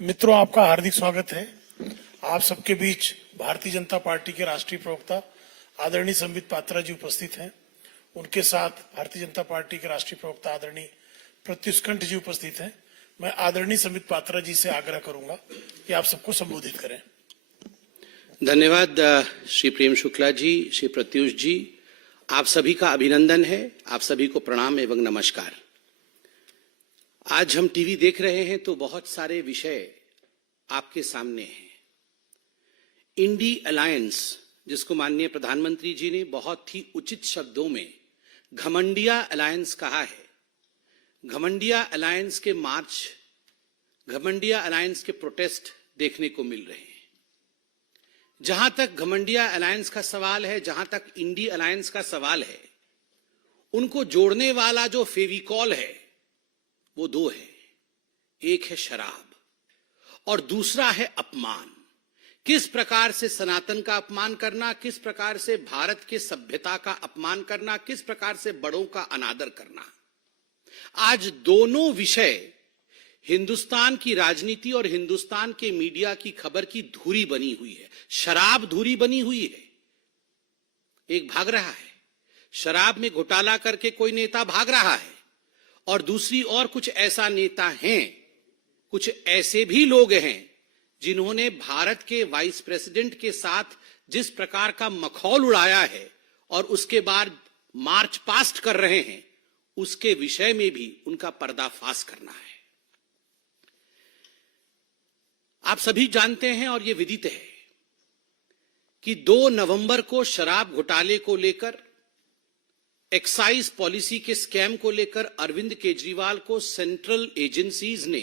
मित्रों, आपका हार्दिक स्वागत है। आप सबके बीच भारतीय जनता पार्टी के राष्ट्रीय प्रवक्ता आदरणीय संबित पात्रा जी उपस्थित हैं। उनके साथ भारतीय जनता पार्टी के राष्ट्रीय प्रवक्ता आदरणीय प्रत्युष कंठ जी उपस्थित हैं। मैं आदरणीय संबित पात्रा जी से आग्रह करूंगा कि आप सबको संबोधित करें। धन्यवाद श्री प्रेम शुक्ला जी, श्री प्रत्युष जी, आप सभी का अभिनंदन है। आप सभी को प्रणाम एवं नमस्कार। आज हम टीवी देख रहे हैं तो बहुत सारे विषय आपके सामने हैं। इंडी अलायंस, जिसको माननीय प्रधानमंत्री जी ने बहुत ही उचित शब्दों में घमंडिया अलायंस कहा है। घमंडिया अलायंस के मार्च, घमंडिया अलायंस के प्रोटेस्ट देखने को मिल रहे हैं। जहां तक घमंडिया अलायंस का सवाल है, जहां तक इंडी अलायंस का सवाल है, उनको जोड़ने वाला जो फेविकॉल है वो दो है। एक है शराब और दूसरा है अपमान। किस प्रकार से सनातन का अपमान करना, किस प्रकार से भारत के सभ्यता का अपमान करना, किस प्रकार से बड़ों का अनादर करना। आज दोनों विषय हिंदुस्तान की राजनीति और हिंदुस्तान के मीडिया की खबर की धुरी बनी हुई है। शराब धुरी बनी हुई है। एक भाग रहा है, शराब में घोटाला करके कोई नेता भाग रहा है, और दूसरी और कुछ ऐसा नेता हैं, कुछ ऐसे भी लोग हैं जिन्होंने भारत के वाइस प्रेसिडेंट के साथ जिस प्रकार का मखौल उड़ाया है और उसके बाद मार्च पास्ट कर रहे हैं, उसके विषय में भी उनका पर्दाफाश करना है। आप सभी जानते हैं और यह विदित है कि 2 नवंबर को शराब घोटाले को लेकर, एक्साइज पॉलिसी के स्कैम को लेकर अरविंद केजरीवाल को सेंट्रल एजेंसीज ने,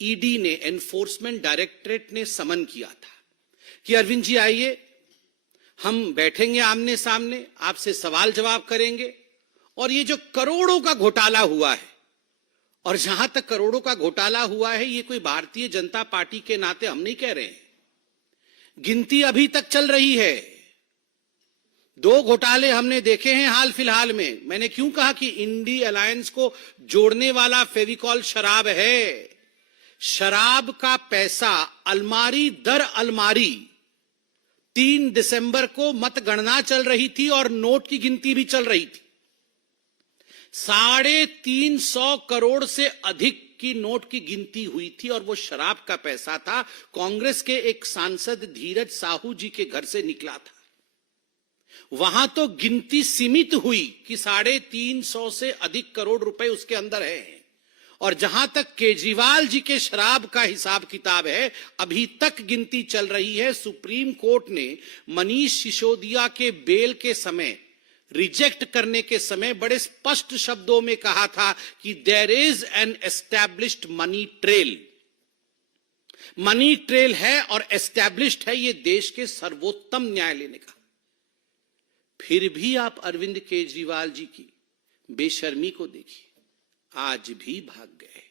ईडी ने, एनफोर्समेंट डायरेक्टरेट ने समन किया था कि अरविंद जी आइए, हम बैठेंगे आमने सामने, आपसे सवाल जवाब करेंगे। और ये जो करोड़ों का घोटाला हुआ है, और जहां तक करोड़ों का घोटाला हुआ है, ये कोई भारतीय जनता पार्टी के नाते हम नहीं कह रहे हैं, गिनती अभी तक चल रही है। 2 घोटाले हमने देखे हैं हाल फिलहाल में। मैंने क्यों कहा कि इंडी अलायंस को जोड़ने वाला फेविकॉल शराब है। शराब का पैसा अलमारी दर अलमारी 3 दिसंबर को मतगणना चल रही थी और नोट की गिनती भी चल रही थी। 350 करोड़ से अधिक की नोट की गिनती हुई थी और वो शराब का पैसा था। कांग्रेस के एक सांसद धीरज साहू जी के घर से निकला था। वहां तो गिनती सीमित हुई कि 350 से अधिक करोड़ रुपए उसके अंदर है। और जहां तक केजरीवाल जी के शराब का हिसाब किताब है, अभी तक गिनती चल रही है। सुप्रीम कोर्ट ने मनीष सिसोदिया के बेल के समय, रिजेक्ट करने के समय बड़े स्पष्ट शब्दों में कहा था कि there is an established money trail. Money trail है और एस्टैब्लिश्ड है, ये देश के सर्वोत्तम न्यायालय ने कहा। फिर भी आप अरविंद केजरीवाल जी की बेशर्मी को देखिए, आज भी भाग गए।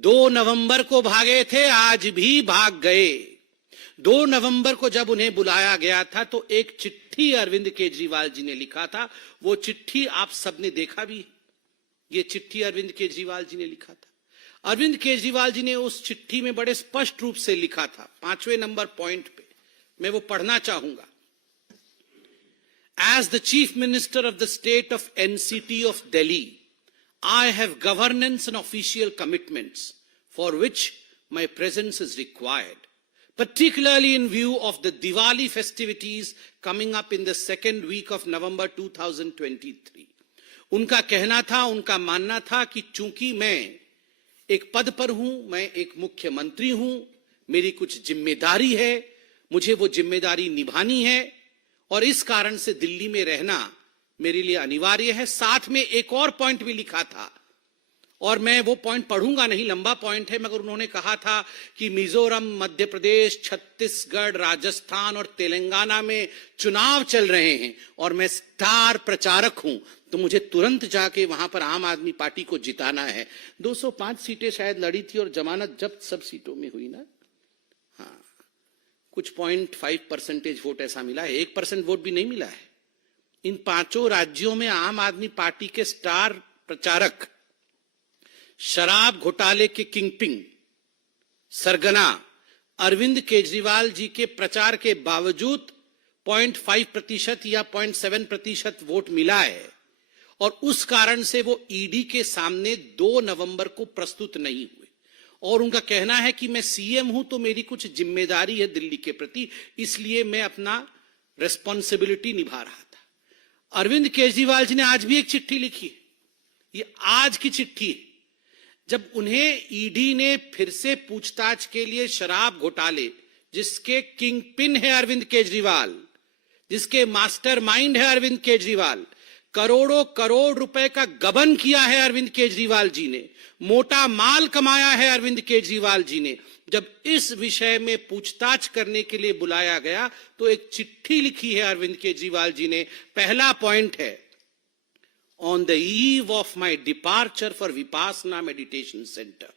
2 नवंबर को भागे थे, आज भी भाग गए। 2 नवंबर को जब उन्हें बुलाया गया था तो एक चिट्ठी अरविंद केजरीवाल जी ने लिखा था। वो चिट्ठी आप सबने देखा भी। ये चिट्ठी अरविंद केजरीवाल जी ने लिखा था। अरविंद केजरीवाल जी ने उस चिट्ठी में बड़े स्पष्ट रूप से लिखा था, 5वें नंबर पॉइंट पे मैं वो पढ़ना चाहूंगा। As the Chief Minister of the State of NCT of Delhi, I have governance and official commitments for which my presence is required, particularly in view of the Diwali festivities coming up in the second week of November 2023. उनका कहना था, उनका मानना था कि चूंकि मैं एक पद पर हूं, मैं एक मुख्यमंत्री हूं, मेरी कुछ जिम्मेदारी है, मुझे वो जिम्मेदारी निभानी है और इस कारण से दिल्ली में रहना मेरे लिए अनिवार्य है। साथ में एक और पॉइंट भी लिखा था और मैं वो पॉइंट पढ़ूंगा नहीं, लंबा पॉइंट है, मगर उन्होंने कहा था कि मिजोरम, मध्य प्रदेश, छत्तीसगढ़, राजस्थान और तेलंगाना में चुनाव चल रहे हैं और मैं स्टार प्रचारक हूं, तो मुझे तुरंत जाके वहां पर आम आदमी पार्टी को जिताना है। 205 सीटें शायद लड़ी थी और जमानत जब्त सब सीटों में हुई ना। हाँ, कुछ 0.5% वोट ऐसा मिला है, 1% वोट भी नहीं मिला है। इन 5 राज्यों में आम आदमी पार्टी के स्टार प्रचारक, शराब घोटाले के किंगपिन सरगना अरविंद केजरीवाल जी के प्रचार के बावजूद 0.5% या 0.7% वोट मिला है और उस कारण से वो ईडी के सामने 2 नवंबर को प्रस्तुत नहीं हुए और उनका कहना है कि मैं सीएम हूं तो मेरी कुछ जिम्मेदारी है दिल्ली के प्रति, इसलिए मैं अपना रिस्पॉन्सिबिलिटी निभा रहा था। अरविंद केजरीवाल जी ने आज भी एक चिट्ठी लिखी है, ये आज की चिट्ठी है, जब उन्हें ईडी ने फिर से पूछताछ के लिए शराब घोटाले, जिसके किंग पिन है अरविंद केजरीवाल, जिसके मास्टरमाइंड है अरविंद केजरीवाल, करोड़ों करोड़ रुपए का गबन किया है अरविंद केजरीवाल जी ने, मोटा माल कमाया है अरविंद केजरीवाल जी ने, जब इस विषय में पूछताछ करने के लिए बुलाया गया तो एक चिट्ठी लिखी है अरविंद केजरीवाल जी ने। पहला पॉइंट है, on the eve of my departure for Vipassana Meditation Center,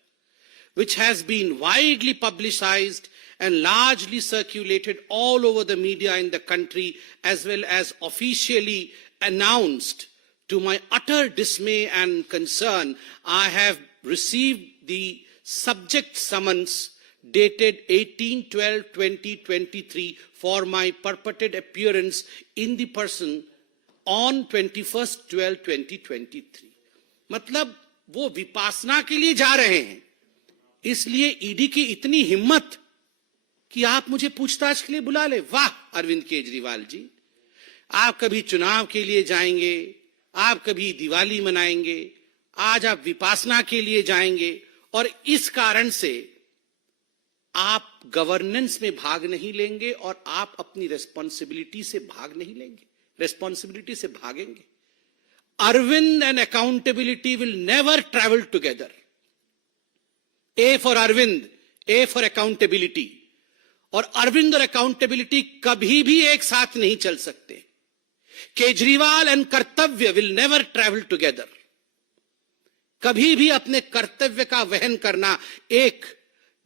which has been widely publicized and largely circulated all over the media in the country, as well as officially announced, to my utter dismay and concern, I have received the subject summons dated 18/12/2023 for my purported appearance in the person on 21/12/2023। मतलब वो विपासना के लिए जा रहे हैं, इसलिए ED की इतनी हिम्मत कि आप मुझे पूछताछ के लिए बुला ले। वाह अरविंद केजरीवाल जी, आप कभी चुनाव के लिए जाएंगे, आप कभी दिवाली मनाएंगे, आज आप विपासना के लिए जाएंगे और इस कारण से आप गवर्नेंस में भाग नहीं लेंगे और आप अपनी रेस्पॉन्सिबिलिटी से भाग नहीं लेंगे, रेस्पॉन्सिबिलिटी से भागेंगे। Arvind and accountability will never travel together. A for Arvind, A for accountability. और अरविंद और अकाउंटेबिलिटी कभी भी एक साथ नहीं चल सकते। केजरीवाल एंड कर्तव्य विल नेवर ट्रैवल टुगेदर। कभी भी अपने कर्तव्य का वहन करना, एक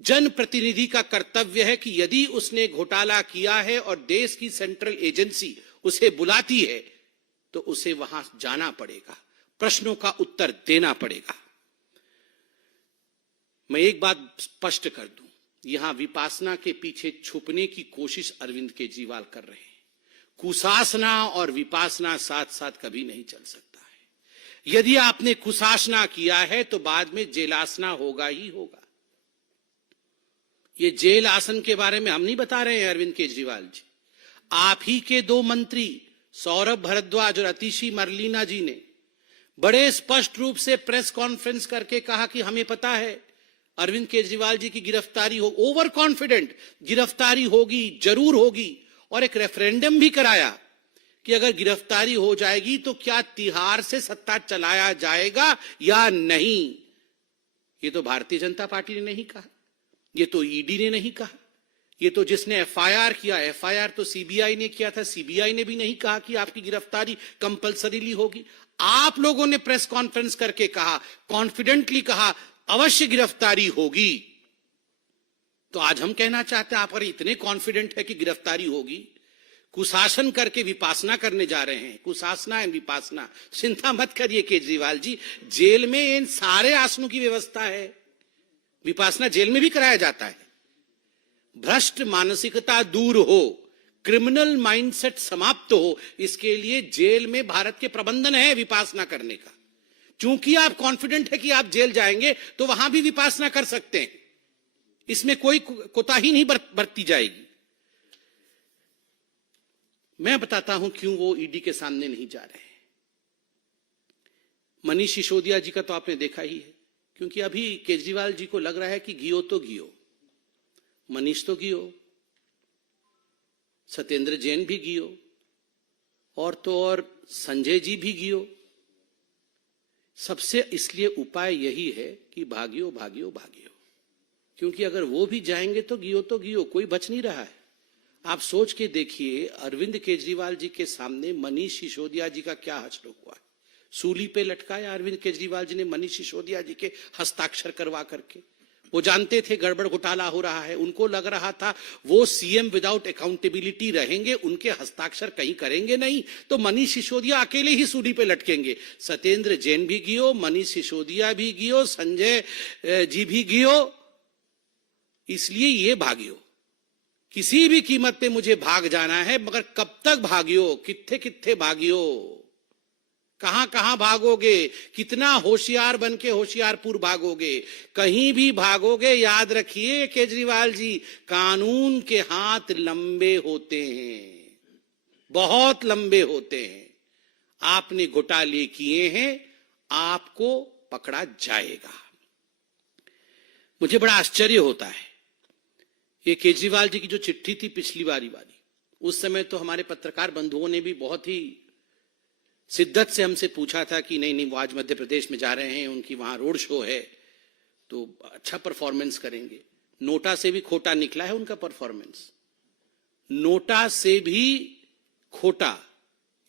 जनप्रतिनिधि का कर्तव्य है कि यदि उसने घोटाला किया है और देश की सेंट्रल एजेंसी उसे बुलाती है तो उसे वहां जाना पड़ेगा, प्रश्नों का उत्तर देना पड़ेगा। मैं एक बात स्पष्ट कर दूं, यहां विपासना के पीछे छुपने की कोशिश अरविंद केजरीवाल कर रहे हैं। कुशासना और विपासना साथ साथ कभी नहीं चल सकता है। यदि आपने कुशासना किया है तो बाद में जेलासना होगा ही होगा। ये जेल आसन के बारे में हम नहीं बता रहे हैं अरविंद केजरीवाल जी, आप ही के 2 मंत्री सौरभ भारद्वाज और अतिशी मरलीना जी ने बड़े स्पष्ट रूप से प्रेस कॉन्फ्रेंस करके कहा कि हमें पता है अरविंद केजरीवाल जी की गिरफ्तारी हो, ओवर कॉन्फिडेंट गिरफ्तारी होगी, जरूर होगी, और एक रेफरेंडम भी कराया कि अगर गिरफ्तारी हो जाएगी तो क्या तिहाड़ से सत्ता चलाया जाएगा या नहीं। ये तो भारतीय जनता पार्टी ने नहीं कहा, ये तो ईडी ने नहीं कहा, ये तो जिसने एफआईआर किया, एफआईआर तो सीबीआई ने किया था, सीबीआई ने भी नहीं कहा कि आपकी गिरफ्तारी कंपल्सरीली होगी। आप लोगों ने प्रेस कॉन्फ्रेंस करके कहा, कॉन्फिडेंटली कहा अवश्य गिरफ्तारी होगी। तो आज हम कहना चाहते हैं, आप अगर इतने कॉन्फिडेंट है कि गिरफ्तारी होगी, कुशासन करके विपासना करने जा रहे हैं, कुशासना एंड विपासना, चिंता मत करिए केजरीवाल जी, जेल में इन सारे आसनों की व्यवस्था है, विपासना जेल में भी कराया जाता है। भ्रष्ट मानसिकता दूर हो, क्रिमिनल माइंडसेट समाप्त हो, इसके लिए जेल में भारत के प्रबंधन है विपासना करने का। चूंकि आप कॉन्फिडेंट है कि आप जेल जाएंगे तो वहां भी विपासना कर सकते हैं, इसमें कोई कोताही नहीं बरती जाएगी। मैं बताता हूं क्यों वो ईडी के सामने नहीं जा रहे हैं। मनीष सिसोदिया जी का तो आपने देखा ही है, क्योंकि अभी केजरीवाल जी को लग रहा है कि गियो तो गियो, मनीष तो गियो, सत्येंद्र जैन भी गियो, और तो और संजय जी भी गियो। सबसे इसलिए उपाय यही है कि भागियो भागियो भागियो, क्योंकि अगर वो भी जाएंगे तो गियो, कोई बच नहीं रहा है। आप सोच के देखिए, अरविंद केजरीवाल जी के सामने मनीष सिसोदिया जी का क्या हश्र हुआ है। सूली पे लटकाया अरविंद केजरीवाल जी ने मनीष सिसोदिया जी के हस्ताक्षर करवा करके। वो जानते थे गड़बड़ घोटाला हो रहा है, उनको लग रहा था वो सीएम विदाउट अकाउंटेबिलिटी रहेंगे, उनके हस्ताक्षर कहीं करेंगे नहीं, तो मनीष सिसोदिया अकेले ही सूली पे लटकेंगे। सत्येंद्र जैन भी गियो, मनीष सिसोदिया भी गियो, संजय जी भी गियो, इसलिए ये भागियो, किसी भी कीमत पे मुझे भाग जाना है, मगर कब तक भागियो, कित्थे कित्थे भागियो, कहां कहां भागोगे, कितना होशियार बन के होशियारपुर भागोगे, कहीं भी भागोगे याद रखिए केजरीवाल जी, कानून के हाथ लंबे होते हैं, बहुत लंबे होते हैं। आपने घोटाले किए हैं, आपको पकड़ा जाएगा। मुझे बड़ा आश्चर्य होता है, ये केजरीवाल जी की जो चिट्ठी थी पिछली बारी वाली, उस समय तो हमारे पत्रकार बंधुओं ने भी बहुत ही शिद्दत से हमसे पूछा था कि नहीं नहीं वो आज मध्य प्रदेश में जा रहे हैं, उनकी वहां रोड शो है तो अच्छा परफॉर्मेंस करेंगे। नोटा से भी खोटा निकला है उनका परफॉर्मेंस, नोटा से भी खोटा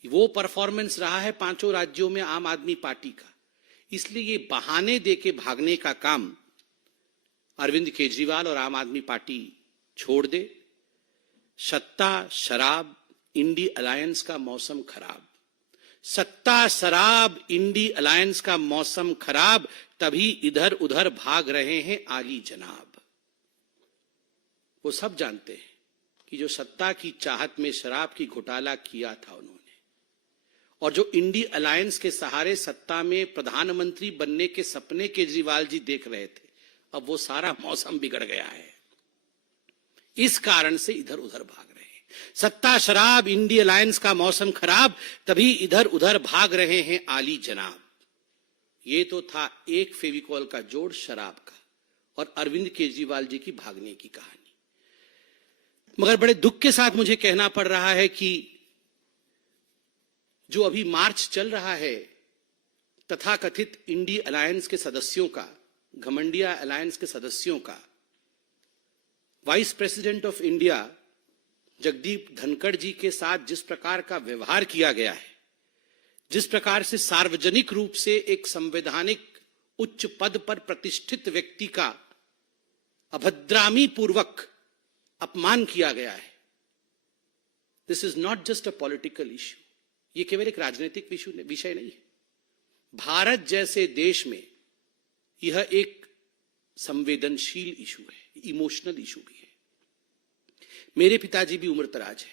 वो परफॉर्मेंस रहा है पांचों राज्यों में आम आदमी पार्टी का। इसलिए ये बहाने देके भागने का काम अरविंद केजरीवाल और आम आदमी पार्टी छोड़ दे। सत्ता शराब इंडी अलायंस का मौसम खराब, सत्ता शराब इंडी अलायंस का मौसम खराब, तभी इधर उधर भाग रहे हैं आली जनाब। वो सब जानते हैं कि जो सत्ता की चाहत में शराब की घोटाला किया था उन्होंने, और जो इंडी अलायंस के सहारे सत्ता में प्रधानमंत्री बनने के सपने केजरीवाल जी देख रहे थे, अब वो सारा मौसम बिगड़ गया है। इस कारण से इधर उधर भाग रहे हैं। सत्ता शराब इंडी अलायंस का मौसम खराब, तभी इधर उधर भाग रहे हैं आली जनाब। ये तो था एक फेविकॉल का जोड़ शराब का और अरविंद केजरीवाल जी की भागने की कहानी। मगर बड़े दुख के साथ मुझे कहना पड़ रहा है कि जो अभी मार्च चल रहा है तथाकथित इंडी अलायंस के सदस्यों का, घमंडिया अलायंस के सदस्यों का, vice president of India Jagdeep Dhankhar ji के साथ जिस प्रकार का व्यवहार किया गया है, जिस प्रकार से सार्वजनिक रूप से एक संवैधानिक उच्च पद पर प्रतिष्ठित व्यक्ति का अभद्रामी पूर्वक अपमान किया गया है, this is not just a political issue, ये केवल एक राजनीतिक विषय नहीं है। भारत जैसे देश में यह एक संवेदनशील इशू है, इमोशनल इशू भी है। मेरे पिताजी भी उम्रदराज है।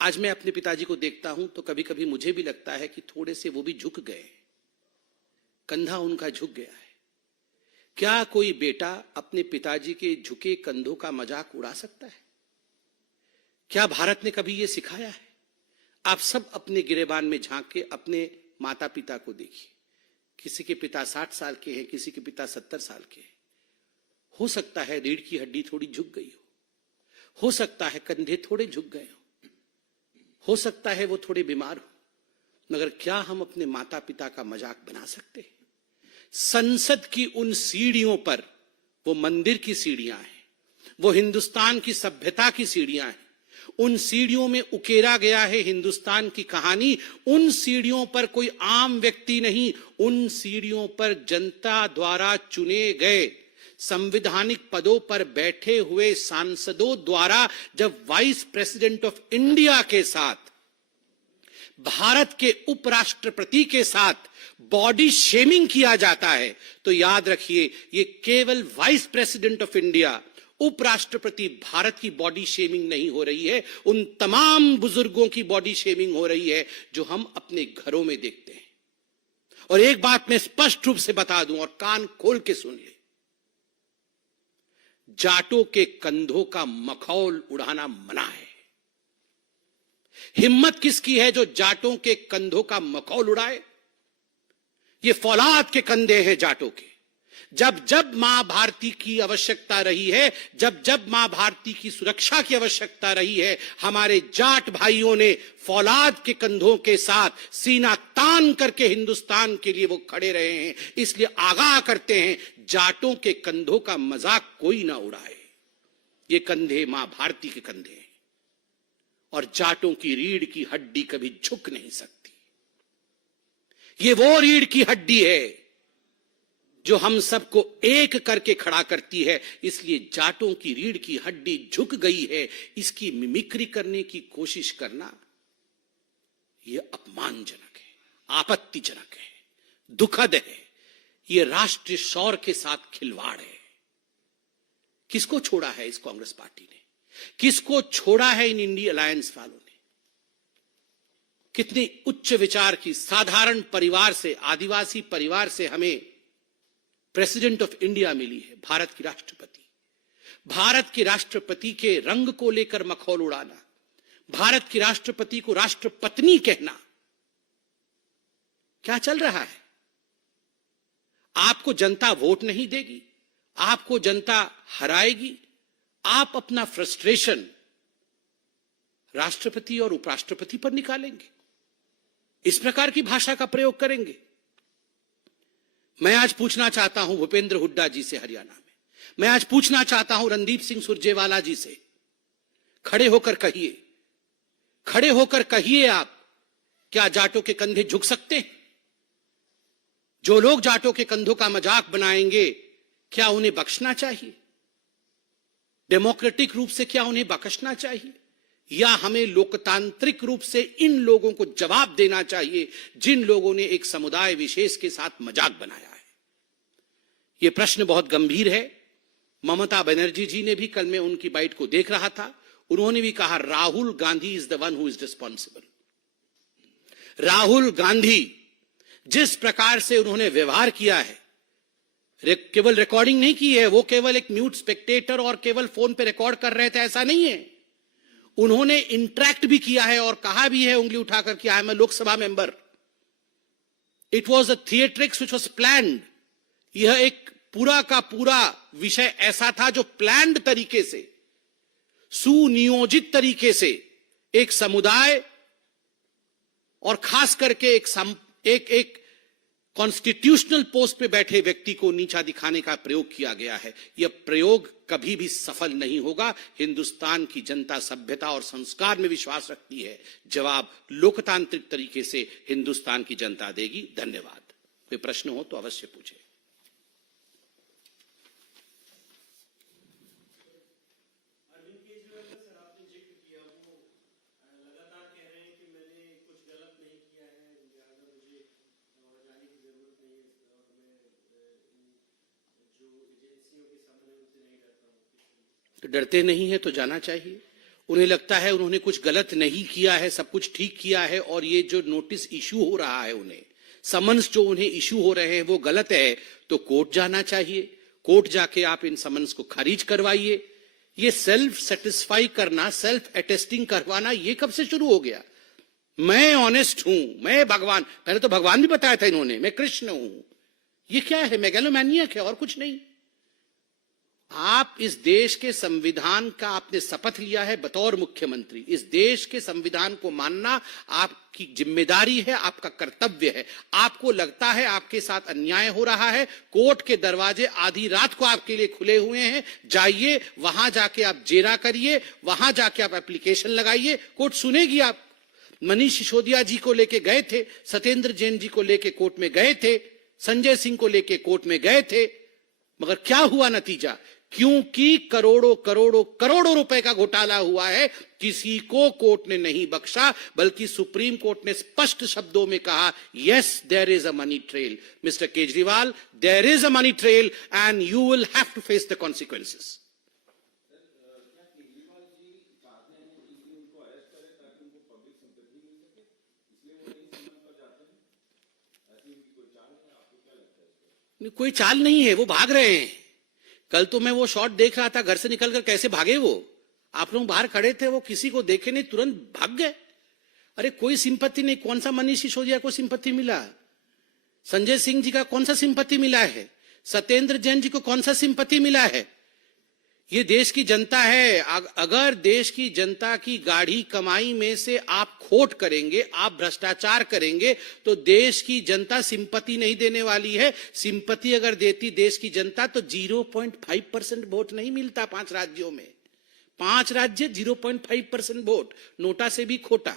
आज मैं अपने पिताजी को देखता हूं तो कभी कभी मुझे भी लगता है कि थोड़े से वो भी झुक गए, कंधा उनका झुक गया है। क्या कोई बेटा अपने पिताजी के झुके कंधों का मजाक उड़ा सकता है? क्या भारत ने कभी यह सिखाया है? आप सब अपने गिरेबान में झांक के अपने माता पिता को देखिए, किसी के पिता 60 साल के हैं, किसी के पिता 70 साल के हैं। हो सकता है रीढ़ की हड्डी थोड़ी झुक गई हो सकता है कंधे थोड़े झुक गए हो सकता है वो थोड़े बीमार हो, मगर क्या हम अपने माता पिता का मजाक बना सकते हैं? संसद की उन सीढ़ियों पर, वो मंदिर की सीढ़ियां हैं, वो हिंदुस्तान की सभ्यता की सीढ़ियां हैं, उन सीढ़ियों में उकेरा गया है हिंदुस्तान की कहानी। उन सीढ़ियों पर कोई आम व्यक्ति नहीं, उन सीढ़ियों पर जनता द्वारा चुने गए संवैधानिक पदों पर बैठे हुए सांसदों द्वारा जब वाइस प्रेसिडेंट ऑफ इंडिया के साथ, भारत के उपराष्ट्रपति के साथ बॉडी शेमिंग किया जाता है, तो याद रखिए ये केवल वाइस प्रेसिडेंट ऑफ इंडिया, उपराष्ट्रपति भारत की बॉडी शेमिंग नहीं हो रही है, उन तमाम बुजुर्गों की बॉडी शेमिंग हो रही है जो हम अपने घरों में देखते हैं। और एक बात मैं स्पष्ट रूप से बता दूं और कान खोल के सुन ले, जाटों के कंधों का मखौल उड़ाना मना है। हिम्मत किसकी है जो जाटों के कंधों का मखौल उड़ाए? ये फौलाद के कंधे हैं जाटों के। जब जब मां भारती की आवश्यकता रही है, जब जब मां भारती की सुरक्षा की आवश्यकता रही है, हमारे जाट भाइयों ने फौलाद के कंधों के साथ सीना तान करके हिंदुस्तान के लिए वो खड़े रहे हैं। इसलिए आगाह करते हैं, जाटों के कंधों का मजाक कोई ना उड़ाए। ये कंधे मां भारती के कंधे हैं और जाटों की रीढ़ की हड्डी कभी झुक नहीं सकती। ये वो रीढ़ की हड्डी है जो हम सबको एक करके खड़ा करती है। इसलिए जाटों की रीढ़ की हड्डी झुक गई है, इसकी मिमिक्री करने की कोशिश करना यह अपमानजनक है, आपत्तिजनक है, दुखद है। यह राष्ट्रीय शौर्य के साथ खिलवाड़ है। किसको छोड़ा है इस कांग्रेस पार्टी ने? किसको छोड़ा है इन इंडी अलायंस वालों ने? कितनी उच्च विचार की साधारण परिवार से, आदिवासी परिवार से हमें प्रेसिडेंट ऑफ इंडिया मिली है, भारत की राष्ट्रपति। भारत के राष्ट्रपति के रंग को लेकर मखौल उड़ाना, भारत की राष्ट्रपति को राष्ट्रपत्नी कहना, क्या चल रहा है? आपको जनता वोट नहीं देगी, आपको जनता हराएगी, आप अपना फ्रस्ट्रेशन राष्ट्रपति और उपराष्ट्रपति पर निकालेंगे, इस प्रकार की भाषा का प्रयोग करेंगे। मैं आज पूछना चाहता हूं भूपेंद्र हुड्डा जी से हरियाणा में, मैं आज पूछना चाहता हूं रणदीप सिंह सुरजेवाला जी से, खड़े होकर कहिए, खड़े होकर कहिए आप, क्या जाटों के कंधे झुक सकते हैं? जो लोग जाटों के कंधों का मजाक बनाएंगे, क्या उन्हें बख्शना चाहिए? डेमोक्रेटिक रूप से क्या उन्हें बख्शना चाहिए, या हमें लोकतांत्रिक रूप से इन लोगों को जवाब देना चाहिए जिन लोगों ने एक समुदाय विशेष के साथ मजाक बनाया है? यह प्रश्न बहुत गंभीर है। ममता बनर्जी जी ने भी, कल मैं उनकी बाइट को देख रहा था, उन्होंने भी कहा Rahul Gandhi is the one who is responsible. Rahul Gandhi जिस प्रकार से उन्होंने व्यवहार किया है, केवल रिकॉर्डिंग नहीं की है, वो केवल एक म्यूट स्पेक्टेटर और केवल फोन पे रिकॉर्ड कर रहे थे, ऐसा नहीं है। उन्होंने इंटरैक्ट भी किया है और कहा भी है उंगली उठाकर कि I am a Lok Sabha member. It was a theatrics which was planned. यह एक पूरा का पूरा विषय ऐसा था जो प्लान्ड तरीके से, सुनियोजित तरीके से एक समुदाय और खास करके एक कॉन्स्टिट्यूशनल पोस्ट पे बैठे व्यक्ति को नीचा दिखाने का प्रयोग किया गया है। यह प्रयोग कभी भी सफल नहीं होगा। हिंदुस्तान की जनता सभ्यता और संस्कार में विश्वास रखती है। जवाब लोकतांत्रिक तरीके से हिंदुस्तान की जनता देगी। धन्यवाद। कोई प्रश्न हो तो अवश्य पूछे। तो डरते नहीं है तो जाना चाहिए। उन्हें लगता है उन्होंने कुछ गलत नहीं किया है, सब कुछ ठीक किया है, और ये जो नोटिस इशू हो रहा है, उन्हें समन्स जो उन्हें इशू हो रहे हैं वो गलत है, तो कोर्ट जाना चाहिए। कोर्ट जाके आप इन समन्स को खारिज करवाइए। ये सेल्फ सेटिस्फाई करना, सेल्फ अटेस्टिंग करवाना, ये कब से शुरू हो गया? मैं ऑनेस्ट हूं, मैं भगवान, पहले तो भगवान भी बताया था इन्होंने, मैं कृष्ण हूं। ये क्या है? मेगालोमैनियक है और कुछ नहीं। आप इस देश के संविधान का आपने शपथ लिया है बतौर मुख्यमंत्री। इस देश के संविधान को मानना आपकी जिम्मेदारी है, आपका कर्तव्य है। आपको लगता है आपके साथ अन्याय हो रहा है, कोर्ट के दरवाजे आधी रात को आपके लिए खुले हुए हैं। जाइए, वहां जाके आप जेरा करिए, वहां जाके आप एप्लीकेशन लगाइए, कोर्ट सुनेगी। आप मनीष सिसोदिया जी को लेके गए थे, सत्येंद्र जैन जी को लेके कोर्ट में गए थे, संजय सिंह को लेके कोर्ट में गए थे, मगर क्या हुआ नतीजा? क्योंकि करोड़ों करोड़ों करोड़ों रुपए का घोटाला हुआ है, किसी को कोर्ट ने नहीं बख्शा, बल्कि सुप्रीम कोर्ट ने स्पष्ट शब्दों में कहा, yes there is a money trail. Mister Kejriwal, there is a money trail and you will have to face the consequences. कोई चाल नहीं है, वो भाग रहे हैं। कल तो मैं वो शॉट देख रहा था, घर से निकलकर कैसे भागे वो। आप लोग बाहर खड़े थे, वो किसी को देखे नहीं, तुरंत भाग गए। अरे कोई सिंपत्ति नहीं। कौन सा मनीष सिसोदिया को सिंपत्ति मिला? संजय सिंह जी का कौन सा सिंपत्ति मिला है? सत्येंद्र जैन जी को कौन सा सिंपत्ति मिला है? ये देश की जनता है। अगर देश की जनता की गाढ़ी कमाई में से आप खोट करेंगे, आप भ्रष्टाचार करेंगे, तो देश की जनता सिंपत्ति नहीं देने वाली है। सिंपत्ति अगर देती देश की जनता तो 0.5% वोट नहीं मिलता 5 राज्यों में। 5 राज्य 0.5% वोट, नोटा से भी खोटा।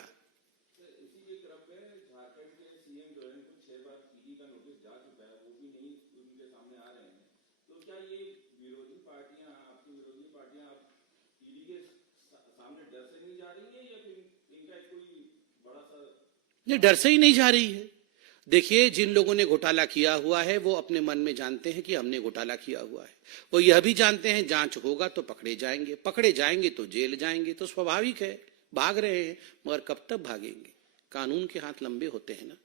ये डर से ही नहीं जा रही है। देखिए, जिन लोगों ने घोटाला किया हुआ है वो अपने मन में जानते हैं कि हमने घोटाला किया हुआ है। वो यह भी जानते हैं जांच होगा तो पकड़े जाएंगे तो जेल जाएंगे। तो स्वाभाविक है, भाग रहे हैं, मगर कब तक भागेंगे? कानून के हाथ लंबे होते हैं ना।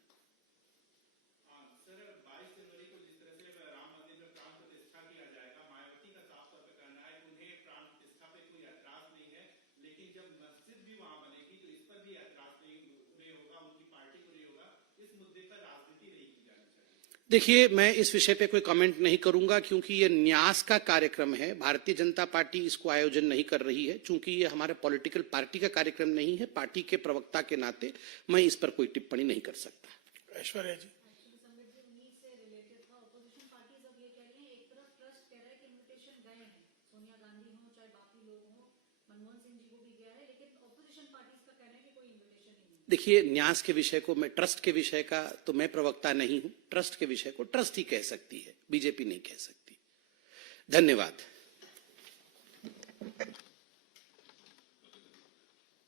देखिए, मैं इस विषय पे कोई कमेंट नहीं करूंगा क्योंकि ये न्यास का कार्यक्रम है। भारतीय जनता पार्टी इसको आयोजन नहीं कर रही है। चूंकि ये हमारे पॉलिटिकल पार्टी का कार्यक्रम नहीं है, पार्टी के प्रवक्ता के नाते मैं इस पर कोई टिप्पणी नहीं कर सकता। ऐश्वर्या जी। देखिए, न्यास के विषय को मैं ट्रस्ट के विषय का तो मैं प्रवक्ता नहीं हूं। ट्रस्ट के विषय को ट्रस्ट ही कह सकती है, बीजेपी नहीं कह सकती। धन्यवाद।